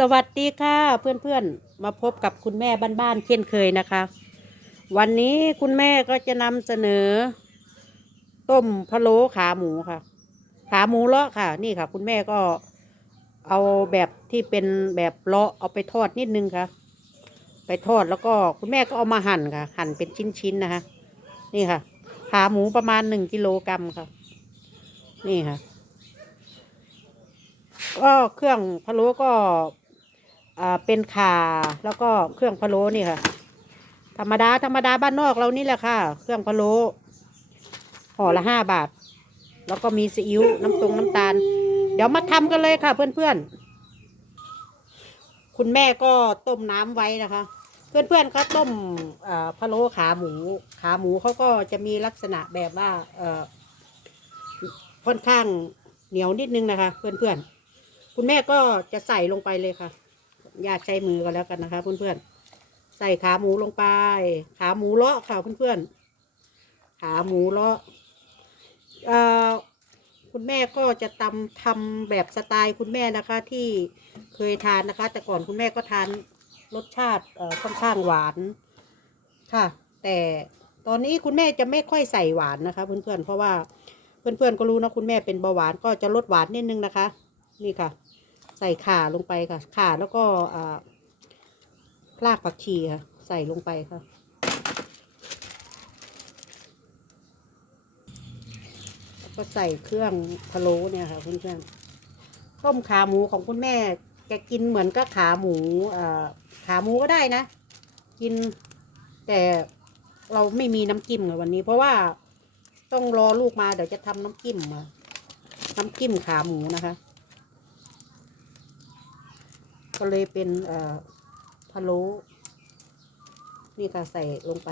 สวัสดีค่ะเพื่อนๆ มาพบกับคุณแม่บ้านๆเช่นเคยนะคะ วันนี้คุณแม่ก็จะนำเสนอ ต้มพะโล้ขาหมูค่ะ ขาหมูเลาะค่ะ นี่ค่ะ คุณแม่ก็เอาแบบที่เป็นแบบเลาะเอาไปทอดนิดนึงค่ะ ไปทอดแล้วก็คุณแม่ก็เอามาหั่นค่ะ หั่นเป็นชิ้นๆนะคะนี่ค่ะ ขาหมูประมาณหนึ่งกิโลกรัมค่ะ นี่ค่ะก็เครื่องพะโล้ก็ เป็นข่าแล้วก็เครื่องพะโล้นี่ค่ะ ธรรมดาธรรมดาบ้านนอกเรานี่แหละค่ะ เครื่องพะโล้ห่อละห้าบาท แล้วก็มีซีอิ๊วน้ำตรงน้ำตาล เดี๋ยวมาทำกันเลยค่ะ เพื่อนๆ คุณแม่ก็ต้มน้ำไว้นะคะ เพื่อนๆเขาต้มพะโล้ขาหมู ขาหมูเขาก็จะมีลักษณะแบบว่าค่อนข้างเหนียวนิดนึงนะคะ เพื่อนๆ คุณแม่ก็จะใส่ลงไปเลยค่ะ อย่าตใช้มือกันแล้วกันนะคะเพื่อนๆ ใส่ขาหมูลงไป ขาหมูเลาะค่ะเพื่อนๆ ขาหมูเลาะคุณแม่ก็จะตำทำแบบสไตล์คุณแม่นะคะที่เคยทานนะคะ แต่ก่อนคุณแม่ก็ทานรสชาติค่อนข้างหวานค่ะ แต่ตอนนี้คุณแม่จะไม่ค่อยใส่หวานนะคะ เพื่อนๆ เพราะว่าเพื่อนๆก็รู้นะคุณแม่เป็นเบาหวานก็จะลดหวานนิดนึงนะคะ นี่ค่ะ ใส่ข่าลงไปค่ะ ข่าแล้วก็อ่ารากผักชีค่ะ ใส่ลงไปค่ะ แล้วก็ใส่เครื่องพะโล้เนี่ยค่ะเพื่อนๆต้มขาหมูของคุณแม่แกกินเหมือนกับขาหมูขาหมูก็ได้นะ กินแต่เราไม่มีน้ำจิ้มเลยวันนี้ เพราะว่าต้องรอลูกมาเดี๋ยวจะทำน้ำจิ้มมาน้ำจิ้มขาหมูนะคะ ก็เลยเป็นเอ่อพะโล้นี่ค่ะใส่ลงไป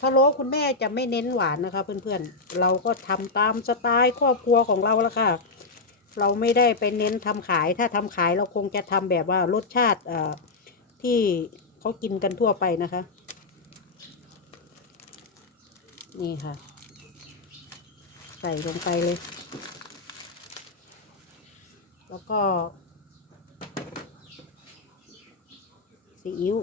พะโล้คุณแม่จะไม่เน้นหวานนะคะ เพื่อนๆ เราก็ทำตามสไตล์ครอบครัวของเราแล้วค่ะ เราไม่ได้ไปเน้นทำขาย ถ้าทำขายเราคงจะทำแบบว่ารสชาติเอ่อที่เขากินกันทั่วไปนะคะ นี่ค่ะ ใส่ลงไปเลย แล้วก็ ซีอิ๊ว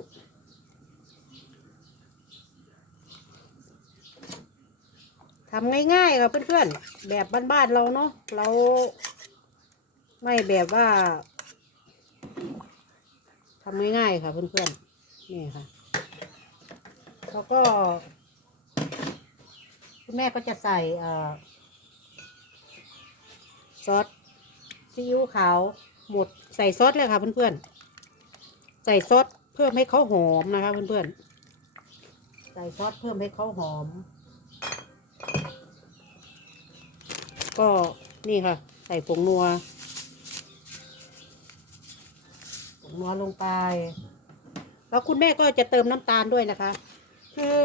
ทำง่ายๆค่ะเพื่อนๆ แบบบ้านๆเราเนาะเราไม่แบบว่าทำง่ายๆค่ะเพื่อนๆนี่ค่ะ แล้วก็คุณแม่ก็จะใส่เอ่อซอสซีอิ๊วขาวหมดใส่ซอสเลยค่ะเพื่อนๆ ใส่ซอส เพิ่มให้เขาหอมนะคะ เพื่อนๆ ใส่ซอสเพิ่มให้เขาหอม ก็นี่ค่ะ ใส่ผงนัว ผงนัวลงไป แล้วคุณแม่ก็จะเติมน้ำตาลด้วยนะคะ คือ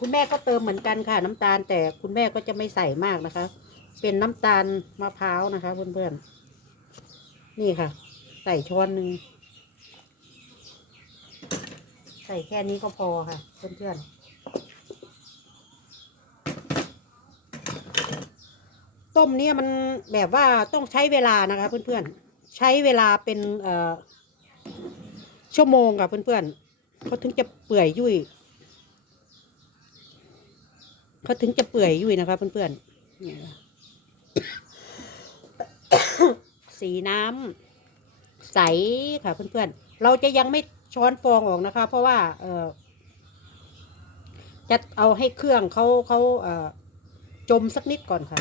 คุณแม่ก็เติมเหมือนกันค่ะ น้ำตาลแต่คุณแม่ก็จะไม่ใส่มากนะคะ เป็นน้ำตาลมะพร้าวนะคะ เพื่อนๆ นี่ค่ะ ใส่ช้อนหนึ่ง ใส่แค่นี้ก็พอค่ะ เพื่อนๆ ต้มเนี่ยมันแบบว่าต้องใช้เวลานะคะ เพื่อนๆ ใช้เวลาเป็นเอ่อชั่วโมงค่ะเพื่อนๆเขาถึงจะเปื่อยยุ่ยเขาถึงจะเปื่อยยุ่ยนะคะ เพื่อนๆเนี่ยสีน้ำใสค่ะเพื่อนๆ เราจะยังไม่ ช้อนฟองออกนะคะ เพราะว่าเออจะเอาให้เครื่องเขาเขาเออจมสักนิดก่อนค่ะ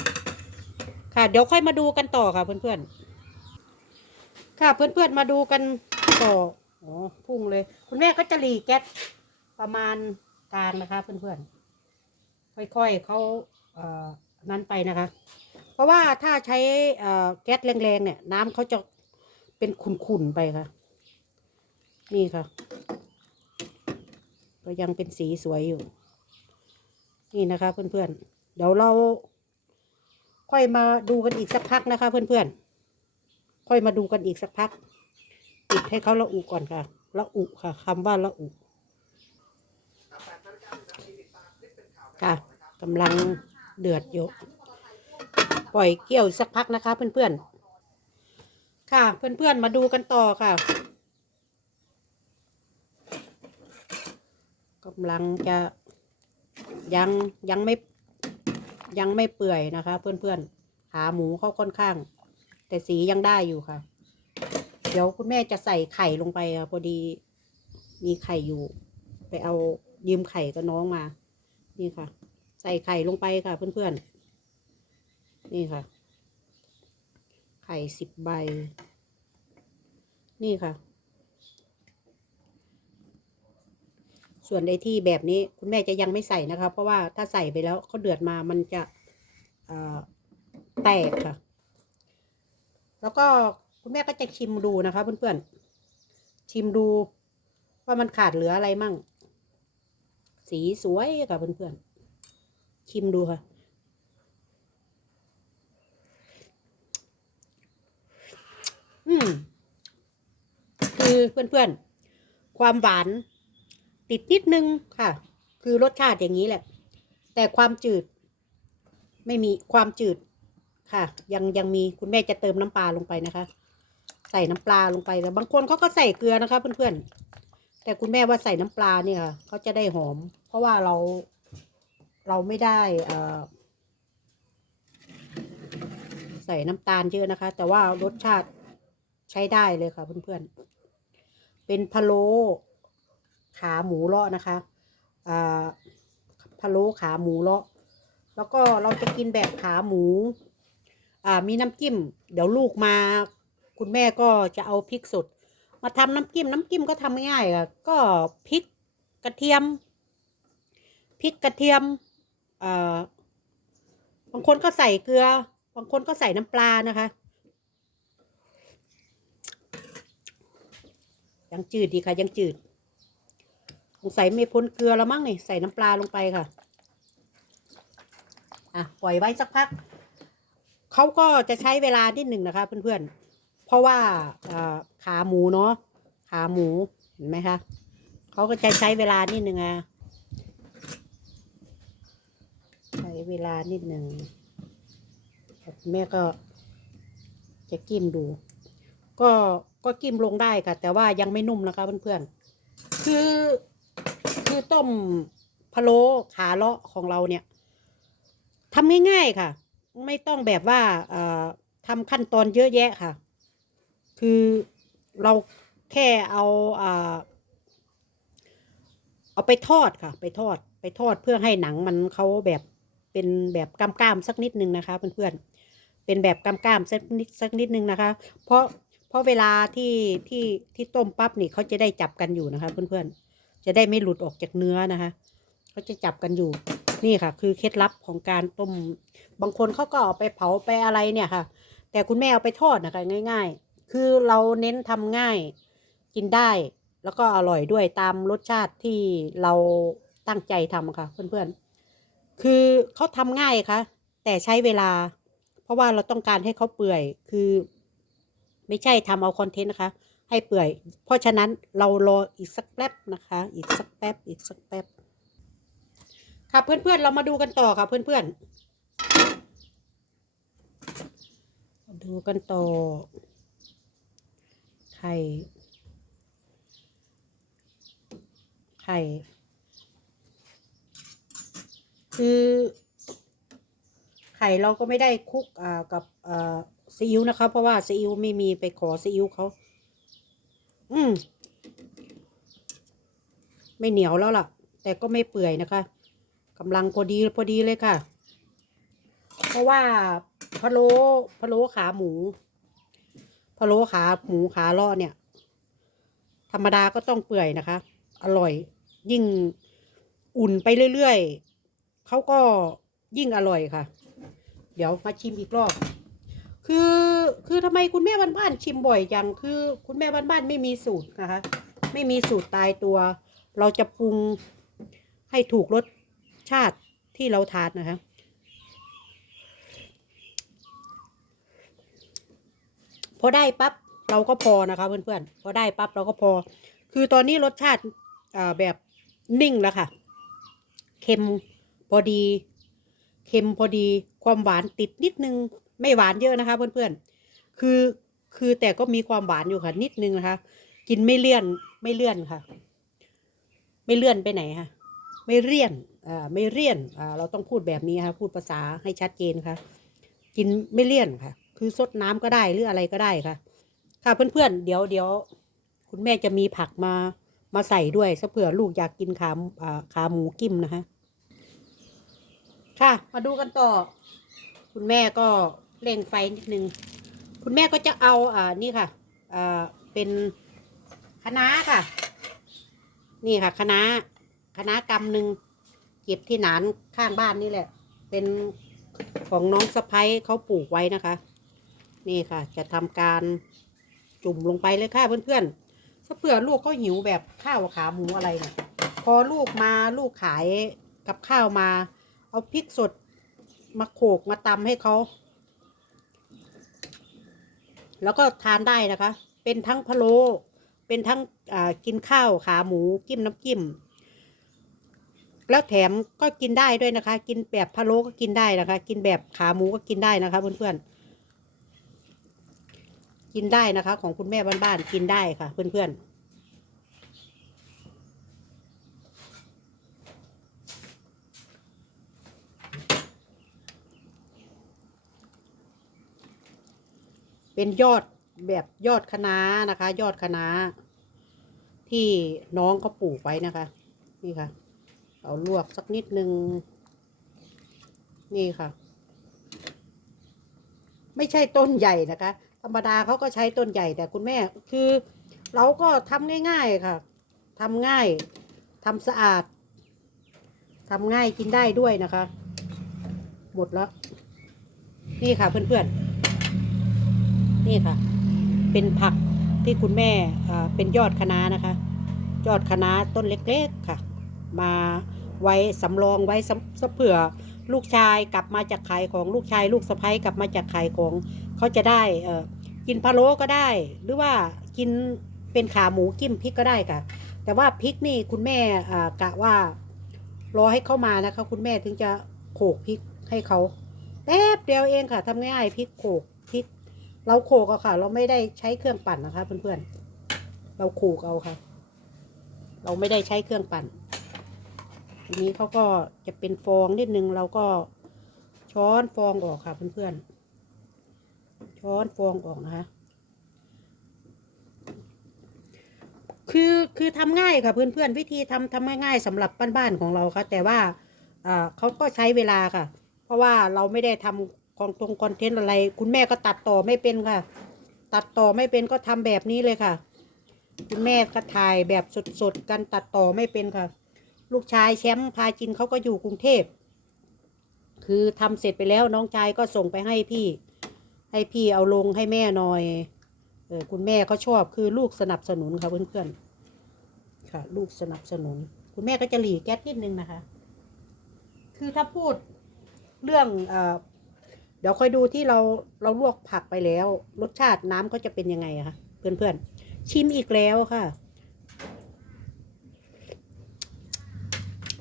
ค่ะ เดี๋ยวค่อยมาดูกันต่อค่ะเพื่อนๆ ค่ะเพื่อนๆมาดูกันต่ออ๋อพุ่งเลย คุณแม่ก็จะหลีแก๊สประมาณกลางนะคะ เพื่อนๆ ค่อยๆเขาเอ่อนั้นไปนะคะ เพราะว่าถ้าใช้แก๊สแรงๆเนี่ย น้ำเขาจะเป็นขุ่นๆไปค่ะ นี่ค่ะ ก็ยังเป็นสีสวยอยู่ นี่นะคะเพื่อนๆ เดี๋ยวเรา ค่อยมาดูกันอีกสักพักนะคะ เพื่อนๆ ค่อยมาดูกันอีกสักพัก ปิดให้เขาละอุก่อนค่ะละอุค่ะคำว่าละอุค่ะกำลังเดือดอยู่ปล่อยเกี่ยวสักพักนะคะ เพื่อนๆ ค่ะเพื่อนๆมาดูกันต่อค่ะ กำลังจะยังยังไม่ยังไม่เปื่อยนะคะ เพื่อนๆ ขาหมูเขาค่อนข้าง แต่สียังได้อยู่ค่ะ เดี๋ยวคุณแม่จะใส่ไข่ลงไปอะพอดีมีไข่อยู่ ไปเอายืมไข่กับน้องมา นี่ค่ะ ใส่ไข่ลงไปค่ะ เพื่อนๆ นี่ค่ะ ไข่สิบใบ นี่ค่ะ ส่วนในที่แบบนี้คุณแม่จะยังไม่ใส่นะคะ เพราะว่าถ้าใส่ไปแล้วเขาเดือดมามันจะแตกค่ะ แล้วก็คุณแม่ก็จะชิมดูนะคะเพื่อนๆ ชิมดูว่ามันขาดเหลืออะไรมั่ง สีสวยค่ะเพื่อนๆ ชิมดูค่ะ อืมคือเพื่อนๆ ความหวาน ติดนิดนึงค่ะ คือรสชาติอย่างนี้แหละ แต่ความจืด ไม่มีความจืดค่ะ ยังยังมีคุณแม่จะเติมน้ำปลาลงไปนะคะ ใส่น้ำปลาลงไปแต่บางคนเขาก็ใส่เกลือนะคะ เพื่อนๆ แต่คุณแม่ว่าใส่น้ำปลาเนี่ยเขาจะได้หอม เพราะว่าเราเราไม่ได้อ่อใส่น้ำตาลเยอะนะคะ แต่ว่ารสชาติใช้ได้เลยค่ะเพื่อนๆ เป็นพะโล้ ขาหมูเลาะนะคะอ่าพะโล้ขาหมูเลาะ แล้วก็เราจะกินแบบขาหมู อ่ามีน้ำจิ้ม เดี๋ยวลูกมา คุณแม่ก็จะเอาพริกสดมาทำน้ำจิ้มน้ำจิ้มก็ทำง่ายๆค่ะก็พริกกระเทียมพริกกระเทียมอ่อบางคนก็ใส่เกลือ บางคนก็ใส่น้ำปลานะคะยังจืดดีค่ะยังจืด สงสัยไม่พ้นเกลือแล้วมั้งนี่ใส่น้ำปลาลงไปค่ะ อะปล่อยไว้สักพัก เขาก็จะใช้เวลานิดหนึ่งนะคะเพื่อนๆ เพราะว่าขาหมูเนาะ ขาหมูเห็นไหมคะ เขาก็จะใช้เวลานิดหนึ่งอะใช้เวลานิดหนึ่งแม่ก็จะกิ้มดู ก็ก็กิ้มลงได้ค่ะ แต่ว่ายังไม่นุ่มนะคะเพื่อนๆ คือ คือต้มพะโล้ขาเลาะของเราเนี่ยทำง่ายๆค่ะ ไม่ต้องแบบว่าทำขั้นตอนเยอะแยะค่ะ คือเราแค่เอาอ่าเอาไปทอดค่ะ ไปทอดไปทอดเพื่อให้หนังมันเขาแบบเป็นแบบกล้ามๆสักนิดนึงนะคะเพื่อนๆเป็นแบบกล้ามๆสักนิดสักนิดนึงนะคะ เพราะเพราะเวลาที่ที่ที่ต้มปั๊บนี่เขาจะได้จับกันอยู่นะคะเพื่อนๆ จะได้ไม่หลุดออกจากเนื้อนะคะเขาจะจับกันอยู่นี่ค่ะ คือเคล็ดลับของการต้ม บางคนเขาก็เอาไปเผาไปอะไรเนี่ยค่ะ แต่คุณแม่เอาไปทอดนะคะง่าย ๆ คือเราเน้นทำง่าย กินได้ แล้วก็อร่อยด้วยตามรสชาติที่เราตั้งใจทำค่ะ เพื่อนๆ คือเขาทำง่ายค่ะ แต่ใช้เวลา เพราะว่าเราต้องการให้เขาเปื่อย คือ ไม่ใช่ทำเอาคอนเทนต์นะคะ ให้เปื่อย เพราะฉะนั้นเรารออีกสักแป๊บนะคะ อีกสักแป๊บอีกสักแป๊บค่ะเพื่อนๆเรามาดูกันต่อค่ะเพื่อนๆดูกันต่อไข่ไข่คือไข่เราก็ไม่ได้คลุกอ่ากับอ่าซีอิ๊วนะคะ เพราะว่าซีอิ๊วไม่มีไปขอซีอิ๊วเขา อืม ไม่เหนียวแล้วล่ะ แต่ก็ไม่เปื่อยนะคะกำลังพอดีพอดีเลยค่ะ เพราะว่าพะโล้พะโล้ขาหมูพะโล้ขาหมูขาล่อเนี่ย ธรรมดาก็ต้องเปื่อยนะคะ อร่อย ยิ่งอุ่นไปเรื่อยๆเขาก็ยิ่งอร่อยค่ะ เดี๋ยวมาชิมอีกรอบ คือคือทำไมคุณแม่บ้านๆชิมบ่อยจังคือคุณแม่บ้านๆไม่มีสูตรนะคะ ไม่มีสูตรตายตัว เราจะปรุงให้ถูกรสชาติที่เราทานนะคะพอได้ปั๊บเราก็พอนะคะเพื่อนๆพอได้ปั๊บเราก็พอ คือตอนนี้รสชาติแบบนิ่งแล้วค่ะเค็มพอดี เค็มพอดีความหวานติดนิดนึง ไม่หวานเยอะนะคะเพื่อนๆ คือคือแต่ก็มีความหวานอยู่ค่ะนิดนึงนะคะ กินไม่เลี่ยนไม่เลื่อนค่ะ ไม่เลื่อนไปไหนค่ะ ไม่เลี่ยนอ่าไม่เลี่ยนอ่าเราต้องพูดแบบนี้ค่ะพูดภาษาให้ชัดเจนค่ะ กินไม่เลี่ยนค่ะ คือซดน้ำก็ได้หรืออะไรก็ได้ค่ะ ค่ะเพื่อนๆ เดี๋ยวเดี๋ยวคุณแม่จะมีผักมามาใส่ด้วยเผื่อลูกอยากกินขาอ่าขาหมูกิ้มนะคะ ค่ะ มาดูกันต่อ คุณแม่ก็ เร่งไฟนิดนึง คุณแม่ก็จะเอาอ่านี่ค่ะอ่าเป็นคะน้าค่ะ นี่ค่ะคะน้าคะน้ากำหนึ่งเก็บที่หนานข้างบ้านนี่แหละ เป็นของน้องสะพ้ยเขาปลูกไว้นะคะ นี่ค่ะ จะทำการจุ่มลงไปเลยค่ะเพื่อนๆถ้าเผื่อลูกเขาหิวแบบข้าวขาหมูอะไรเนี่ยพอลูกมาลูกขายกับข้าวมา เอาพริกสดมาโขกมาตำให้เขา แล้วก็ทานได้นะคะ เป็นทั้งพะโล้เป็นทั้งกินข้าวขาหมูกิ้มน้ำกิ้ม แล้วแถมก็กินได้ด้วยนะคะ กินแบบพะโล้ก็กินได้นะคะ กินแบบขาหมูก็กินได้นะคะ เพื่อนๆกินได้นะคะ ของคุณแม่บ้านๆกินได้ค่ะ เพื่อนๆ เป็นยอดแบบยอดคะน้านะคะ ยอดคะน้าที่น้องเขาปลูกไว้นะคะ นี่ค่ะ เอาลวกสักนิดนึง นี่ค่ะ ไม่ใช่ต้นใหญ่นะคะ ธรรมดาเขาก็ใช้ต้นใหญ่แต่คุณแม่ คือ เราก็ทำง่าย ๆค่ะทำง่ายทำสะอาดทำง่ายกินได้ด้วยนะคะ หมดแล้ว นี่ค่ะเพื่อนๆ นี่ค่ะ เป็นผักที่คุณแม่เป็นยอดคะน้านะคะ ยอดคะน้าต้นเล็กๆค่ะ มาไว้สำรองไว้สเผื่อลูกชายกลับมาจากขายของลูกชายลูกสะใภ้กลับมาจากขายของเขาจะได้กินพะโล้ก็ได้ หรือว่ากินเป็นขาหมูกิ้มพริกก็ได้ค่ะ แต่ว่าพริกนี่คุณแม่กะว่ารอให้เข้ามานะคะ คุณแม่ถึงจะโขกพริกให้เขาแป๊บเดียวเองค่ะทำง่ายๆพริกโขก เราโขกเอาค่ะ เราไม่ได้ใช้เครื่องปั่นนะคะ เพื่อนๆ เราโขลกเอาค่ะ เราไม่ได้ใช้เครื่องปั่นทีนี้เขาก็จะเป็นฟองนิดนึงเราก็ช้อนฟองออกค่ะเพื่อนๆ ช้อนฟองออกนะคะคือคือทำง่ายค่ะเพื่อนๆ วิธีทำทำง่ายๆสำหรับบ้านๆของเราค่ะ แต่ว่าอ่าเขาก็ใช้เวลาค่ะ เพราะว่าเราไม่ได้ทำ คอนตรงคอนเทนต์อะไร คุณแม่ก็ตัดต่อไม่เป็นค่ะ ตัดต่อไม่เป็นก็ทำแบบนี้เลยค่ะ คุณแม่ก็ถ่ายแบบสดๆกันตัดต่อไม่เป็นค่ะ ลูกชายแชมป์พาจินเขาก็อยู่กรุงเทพ คือทำเสร็จไปแล้วน้องชายก็ส่งไปให้พี่ ให้พี่เอาลงให้แม่หน่อยเออคุณแม่เขาชอบคือลูกสนับสนุนค่ะเพื่อนๆค่ะ ลูกสนับสนุน คุณแม่ก็จะหลีแก๊สนิดนึงนะคะ คือถ้าพูดเรื่องเอ่อ เดี๋ยวค่อยดูที่เราเราลวกผักไปแล้ว รสชาติน้ำก็จะเป็นยังไงอะคะเพื่อนๆ ชิมอีกแล้วค่ะ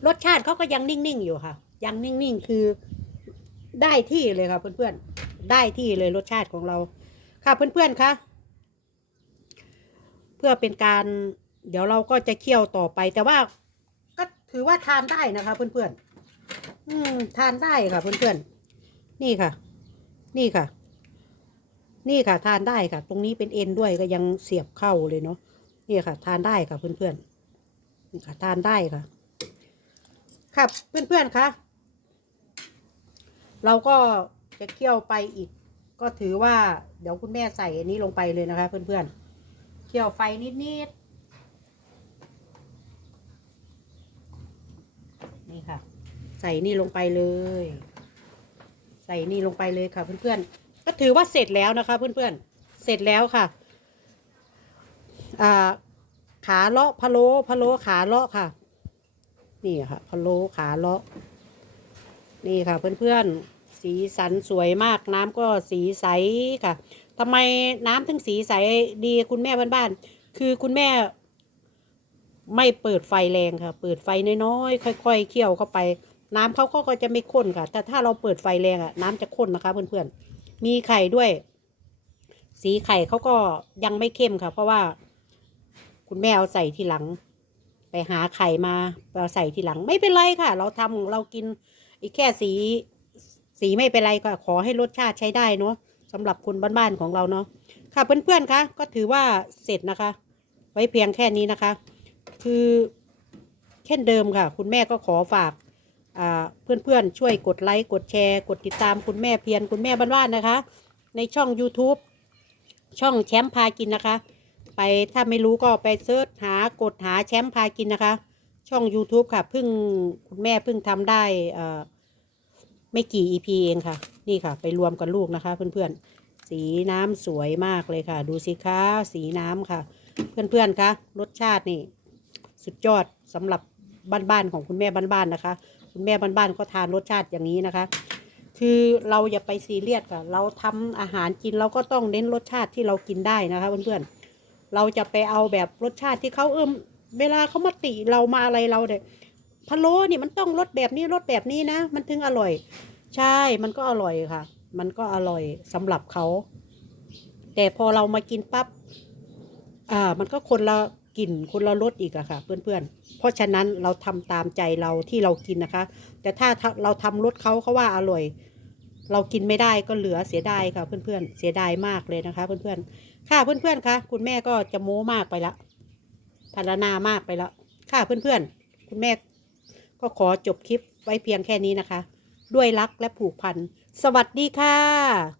รสชาติเขาก็ยังนิ่งๆอยู่ค่ะ ยังนิ่งๆคือได้ที่เลยค่ะ เพื่อนๆ ได้ที่เลยรสชาติของเรา ค่ะเพื่อนๆคะเพื่อเป็นการ เดี๋ยวเราก็จะเคี่ยวต่อไป แต่ว่าก็ถือว่าทานได้นะคะ เพื่อนๆ อืม ทานได้ค่ะ เพื่อนๆ นี่ค่ะ นี่ค่ะ นี่ค่ะทานได้ค่ะ ตรงนี้เป็นเอ็นด้วยก็ยังเสียบเข้าเลยเนาะนี่ค่ะ ทานได้ค่ะเพื่อนๆนี่ค่ะ ทานได้ค่ะ ครับเพื่อนๆคะเราก็จะเคี่ยวไปอีก ก็ถือว่าเดี๋ยวคุณแม่ใส่อันนี้ลงไปเลยนะคะ เพื่อนๆเคี่ยวไฟนิดๆนี่ค่ะ ใส่นี่ลงไปเลย ส่นี่ลงไปเลยค่ะเพื่อนๆ ก็ถือว่าเสร็จแล้วนะคะ เพื่อนๆ เสร็จแล้วค่ะขาเลาะพะโล้พะโล้ขาเลาะค่ะ นี่ค่ะพะโล้ขาเลาะ นี่ค่ะ เพื่อนๆ สีสันสวยมากน้ำก็สีใสค่ะทำไมน้ำถึงสีใสดีคุณแม่บ้านๆ คือคุณแม่ไม่เปิดไฟแรงค่ะ เปิดไฟน้อยๆ ค่อย ๆ เคี่ยวเข้าไป น้ำเขาก็จะไม่ข้นค่ะ แต่ถ้าเราเปิดไฟแรงอะน้ำจะข้นนะคะ เพื่อนๆ มีไข่ด้วย สีไข่เขาก็ยังไม่เข้มค่ะ เพราะว่า คุณแม่เอาใส่ทีหลัง ไปหาไข่มาเอาใส่ทีหลังไม่เป็นไรค่ะ เราทำของเรากิน อีกแค่สีสีไม่เป็นไรค่ะ ขอให้รสชาติใช้ได้เนาะสำหรับคนบ้านๆของเราเนาะค่ะเพื่อนๆคะก็ถือว่าเสร็จนะคะ ไว้เพียงแค่นี้นะคะ คือเช่นเดิมค่ะ คุณแม่ก็ขอฝาก เพื่อนๆ ช่วยกดไลค์ กดแชร์ กดติดตามคุณแม่เพียรคุณแม่บ้านๆนนะคะ ในช่อง YouTube ช่องแชมป์พากินนะคะ ไปถ้าไม่รู้ก็ไปเซิร์ชหากดหาแชมป์พากินนะคะ ช่อง YouTube ค่ะเพิ่งคุณแม่เพิ่งทำได้ไม่กี่ EP เองค่ะ นี่ค่ะ ไปรวมกับลูกนะคะ เพื่อนๆ สีน้ำสวยมากเลยค่ะ ดูสิคะสีน้ำค่ะ เพื่อนๆคะรสชาตินี่ สุดยอดสำหรับบ้านๆของคุณแม่บ้านๆนะคะ คุณแม่บ้านๆก็ทานรสชาติอย่างนี้นะคะ คือเราอย่าไปซีเรียสค่ะเราทำอาหารกินเราก็ต้องเน้นรสชาติที่เรากินได้นะคะเพื่อนๆเราจะไปเอาแบบรสชาติที่เขาเอิมเวลาเขามาติเรามาอะไรเราเนี่ยพะโล้นี่มันต้องรสแบบนี้รสแบบนี้นะ มันถึงอร่อย ใช่มันก็อร่อยค่ะ มันก็อร่อยสำหรับเขาแต่พอเรามากินปั๊บอ่ามันก็คนละ กลิ่นคนละรสอีกอะค่ะ เพื่อนๆ เพราะฉะนั้นเราทำตามใจเราที่เรากินนะคะ แต่ถ้าเราทำรสเขาเขาว่าอร่อย เรากินไม่ได้ก็เหลือเสียดายค่ะเพื่อนๆ เสียดายมากเลยนะคะ เพื่อนๆ ค่ะเพื่อนๆคะคุณแม่ก็จะโม้มากไปละพารณามากไปล้วค่ะเพื่อนๆ คุณแม่ก็ขอจบคลิปไว้เพียงแค่นี้นะคะ ด้วยรักและผูกพัน สวัสดีค่ะ